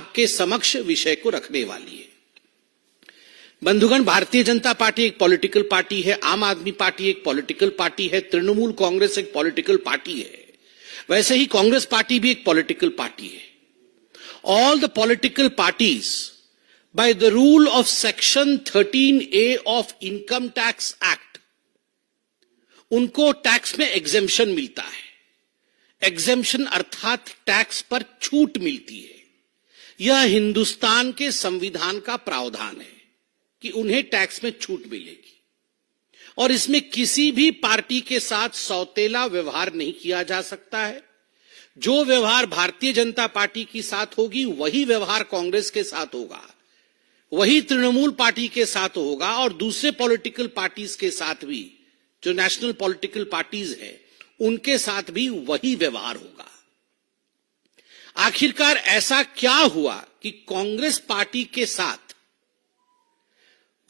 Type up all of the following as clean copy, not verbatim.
आपके समक्ष विषय को रखने वाली है। बंधुगण, भारतीय जनता पार्टी एक पॉलिटिकल पार्टी है, आम आदमी पार्टी एक पॉलिटिकल पार्टी है, तृणमूल कांग्रेस एक पॉलिटिकल पार्टी है, वैसे ही कांग्रेस पार्टी भी एक पॉलिटिकल पार्टी है। All the political parties by the rule of section 13A of income tax act, उनको टैक्स में एग्जेम्पशन मिलता है। एग्जेम्पशन अर्थात टैक्स पर छूट मिलती है। यह हिंदुस्तान के संविधान का प्रावधान है कि उन्हें टैक्स में छूट मिलेगी और इसमें किसी भी पार्टी के साथ सौतेला व्यवहार नहीं किया जा सकता है। जो व्यवहार भारतीय जनता पार्टी के साथ होगी वही व्यवहार कांग्रेस के साथ होगा, वही तृणमूल पार्टी के साथ होगा और दूसरे पॉलिटिकल पार्टीज के साथ भी, जो नेशनल पॉलिटिकल पार्टीज है उनके साथ भी वही व्यवहार होगा। आखिरकार ऐसा क्या हुआ कि कांग्रेस पार्टी के साथ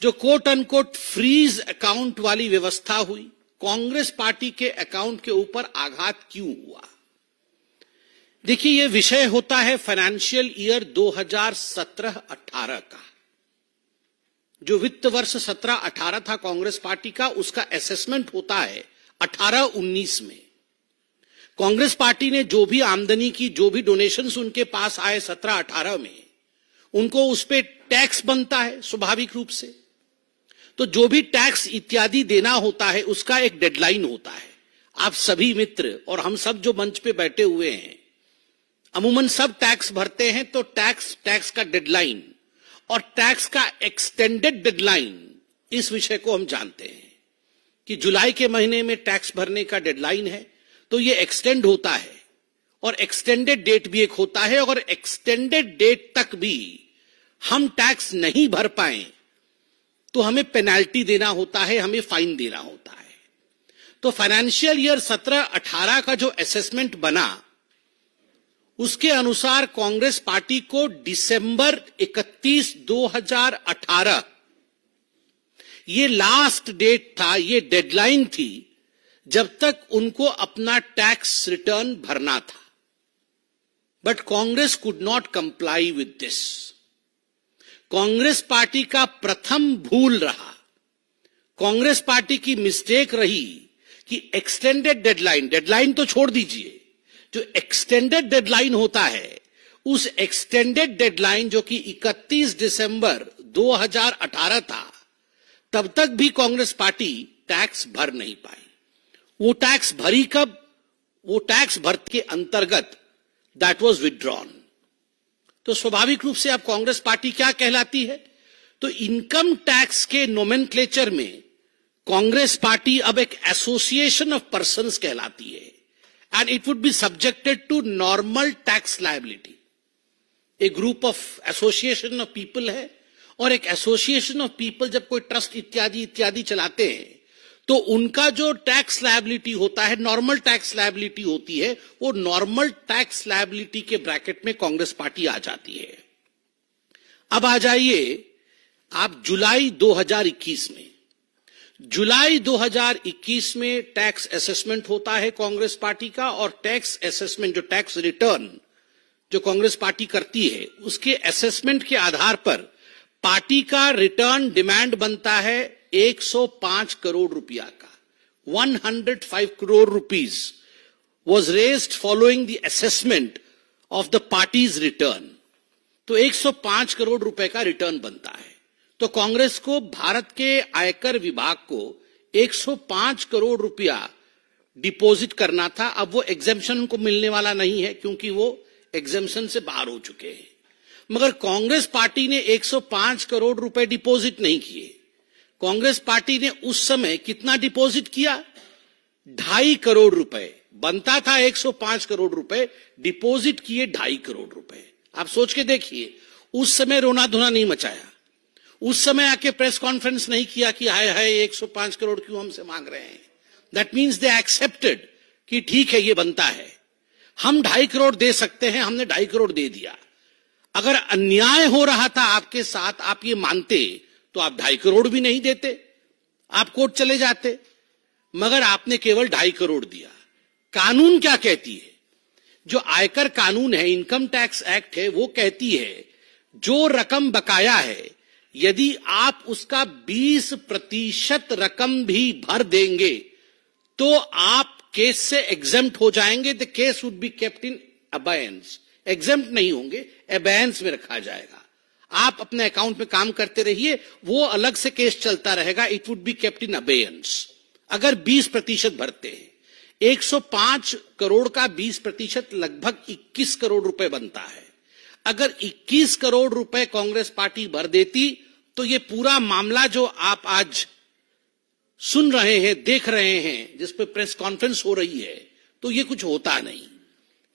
जो कोट अनकोट फ्रीज अकाउंट वाली व्यवस्था हुई, कांग्रेस पार्टी के अकाउंट के ऊपर आघात क्यों हुआ? देखिए, यह विषय होता है फाइनेंशियल ईयर 2017-18 का। जो वित्त वर्ष 17-18 था कांग्रेस पार्टी का, उसका असेसमेंट होता है 18-19 में। कांग्रेस पार्टी ने जो भी आमदनी की, जो भी डोनेशंस उनके पास आए 17-18 में, उनको उस पे टैक्स बनता है स्वाभाविक रूप से। तो जो भी टैक्स इत्यादि देना होता है उसका एक डेडलाइन होता है। आप सभी मित्र और हम सब जो मंच पे बैठे हुए हैं, अमूमन सब टैक्स भरते हैं, तो टैक्स का डेडलाइन और टैक्स का एक्सटेंडेड डेडलाइन, इस विषय को हम जानते हैं कि जुलाई के महीने में टैक्स भरने का डेडलाइन है, तो ये एक्सटेंड होता है और एक्सटेंडेड डेट भी एक होता है। और एक्सटेंडेड डेट तक भी हम टैक्स नहीं भर पाए तो हमें पेनाल्टी देना होता है, हमें फाइन देना होता है। तो फाइनेंशियल ईयर 17-18 का जो असेसमेंट बना, उसके अनुसार कांग्रेस पार्टी को दिसंबर 31, 2018 ये लास्ट डेट था, ये डेडलाइन थी जब तक उनको अपना टैक्स रिटर्न भरना था। But Congress could not comply with this. Congress party का प्रथम भूल रहा, कांग्रेस पार्टी की मिस्टेक रही कि एक्सटेंडेड डेडलाइन तो छोड़ दीजिए, जो एक्सटेंडेड डेडलाइन होता है, उस एक्सटेंडेड डेडलाइन जो कि 31 दिसंबर 2018 था, तब तक भी कांग्रेस पार्टी टैक्स भर नहीं पाई। वो टैक्स भरी कब? वो टैक्स भरने के अंतर्गत दैट वाज विथड्रॉन। तो स्वाभाविक रूप से अब कांग्रेस पार्टी क्या कहलाती है? तो इनकम टैक्स के नोमेनक्लेचर में कांग्रेस पार्टी अब एक एसोसिएशन ऑफ पर्संस कहलाती है and it would be subjected to normal tax liability. एक group of association of people है और एक एसोसिएशन ऑफ पीपल जब कोई ट्रस्ट इत्यादि चलाते हैं तो उनका जो टैक्स लायबिलिटी होता है, नॉर्मल टैक्स लायबिलिटी होती है, वो नॉर्मल टैक्स लायबिलिटी के ब्रैकेट में कांग्रेस पार्टी आ जाती है। अब आ जाइए आप जुलाई 2021 में। जुलाई 2021 में टैक्स असेसमेंट होता है कांग्रेस पार्टी का, और टैक्स असेसमेंट, जो टैक्स रिटर्न जो कांग्रेस पार्टी करती है, उसके असेसमेंट के आधार पर पार्टी का रिटर्न डिमांड बनता है 105 करोड़ रुपया का। 105 crore rupees was raised following the assessment of the party's return. तो 105 करोड़ रुपए का रिटर्न बनता है। तो कांग्रेस को भारत के आयकर विभाग को 105 करोड़ रुपया डिपॉजिट करना था। अब वो एग्जेम्पशन को मिलने वाला नहीं है क्योंकि वो एग्जेम्पशन से बाहर हो चुके हैं। मगर कांग्रेस पार्टी ने 105 करोड़ रुपए डिपॉजिट नहीं किए। कांग्रेस पार्टी ने उस समय कितना डिपॉजिट किया? 2.5 करोड़ रुपए। बनता था 105 करोड़ रुपए, डिपॉजिट किए 2.5 करोड़ रुपए। आप सोच के देखिए, उस समय रोना धोना नहीं मचाया, उस समय आके प्रेस कॉन्फ्रेंस नहीं किया कि हाय हाय 105 करोड़ क्यों हमसे मांग रहे हैं। दैट मीन्स दे एक्सेप्टेड कि ठीक है, ये बनता है, हम 2.5 करोड़ दे सकते हैं, हमने 2.5 करोड़ दे दिया। अगर अन्याय हो रहा था आपके साथ, आप ये मानते, तो आप 2.5 करोड़ भी नहीं देते, आप कोर्ट चले जाते। मगर आपने केवल 2.5 करोड़ दिया। कानून क्या कहती है? जो आयकर कानून है, इनकम टैक्स एक्ट है, वो कहती है जो रकम बकाया है यदि आप उसका 20% रकम भी भर देंगे तो आप केस से एग्जेम्प्ट हो जाएंगे. The case would be kept in abeyance. Exempt नहीं होंगे, अबेयंस में रखा जाएगा. आप अपने अकाउंट में काम करते रहिए, वो अलग से केस चलता रहेगा. It would be kept in abeyance. अगर 20% भरते हैं, 105 करोड़ का 20% लगभग 21 करोड़ रुपए बनता है. अगर 21 करोड़ रुपए कांग्रेस पार्टी भर देती तो ये पूरा मामला जो आप आज सुन रहे हैं, देख रहे हैं, जिस पे प्रेस कॉन्फ्रेंस हो रही है, तो ये कुछ होता नहीं.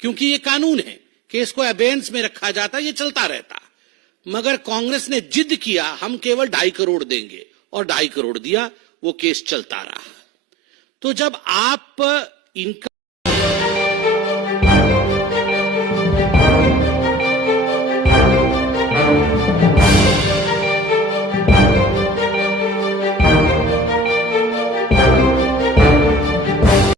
क्योंकि ये कानून है, केस को अबेयंस में रखा जाता, ये चलता रहता. मगर कांग्रेस ने जिद किया हम केवल 2.5 करोड़ देंगे और 2.5 करोड़ दिया, वो केस चलता रहा. तो जब आप इनका